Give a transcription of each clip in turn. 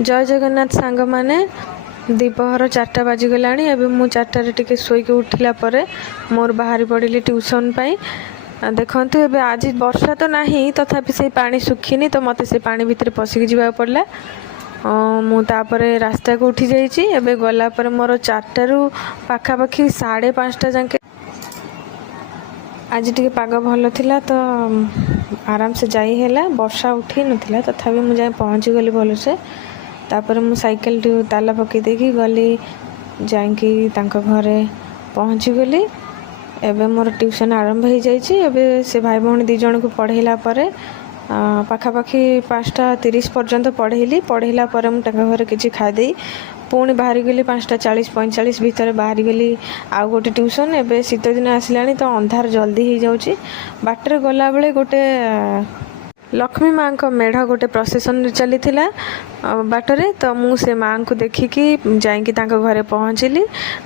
जय जगन्नाथ सांग माने दीपहर 4टा बाजिगलाणी एवं मु 4टारे टिके शोक उठिला परे मोर बाहरी पड़ी ट्यूशन पाई देखु एबे आज वर्षा तो नहीं तथापि से पानी सुखीनी तो मत से पानी भितर पशिक जावाक पड़ा मुझे रास्ता को उठी जाइए एबे गला पर मोर 4टारू पाखापाखि 5:30 जाके आज टी पाग भल थिला तो आराम से जाई हैला वर्षा उठी नथिला तथापि मुझे पहुँची गली भल से तापर मु साइकेल ताला पकई देकी गली जाइकी घरे पहुँची गली एबे मोर ट्यूशन आरंभ हो जाइए एबे से भाई भौणी 2 जन को पढ़ेला परे पाखापाखि 5:30 पर्यंत पढ़ेला पर मुझे घरे किसी खादे पुणी बाहरी गली 5:40-45 भितर बाहरी गली आउ गोटे ट्यूशन एबे शीत दिन आसला तो अंधार जल्दी हो जाऊँगी बाटर गला बेले गोटे लक्ष्मी माँ को मेढ़ गोटे प्रोसेसन चली बाटरे तो मु से माँ को देखिकी जाइकी घरे पहुँचली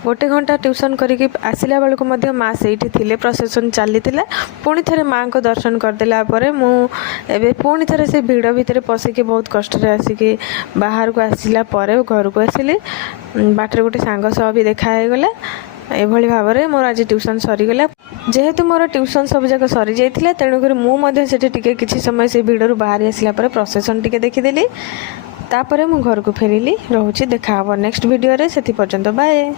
1 घंटा ट्यूशन करके आसला बेलू माँ से प्रोसेसन चली पुणी थे माँ को दर्शन करदेला मु एबे पुणी थे से भिड़ भितर पशिकी बहुत कष्ट आसिकी बाहर को आसला घर को आसिली बाटरे गोटे सांग सह भी देखागला एभली भाव में मोर आज ट्यूशन सरीगला जेहेतु मोर ट्यूशन सब जाक सरी जाइए तेणुक मुझे किसी समय से भिड़ बाहरी आसला प्रोसेसन टिके देखीदेली तापर मु घर को फेरिली रोचे देखा नेक्स्ट वीडियो रे से पर्यंत बाय।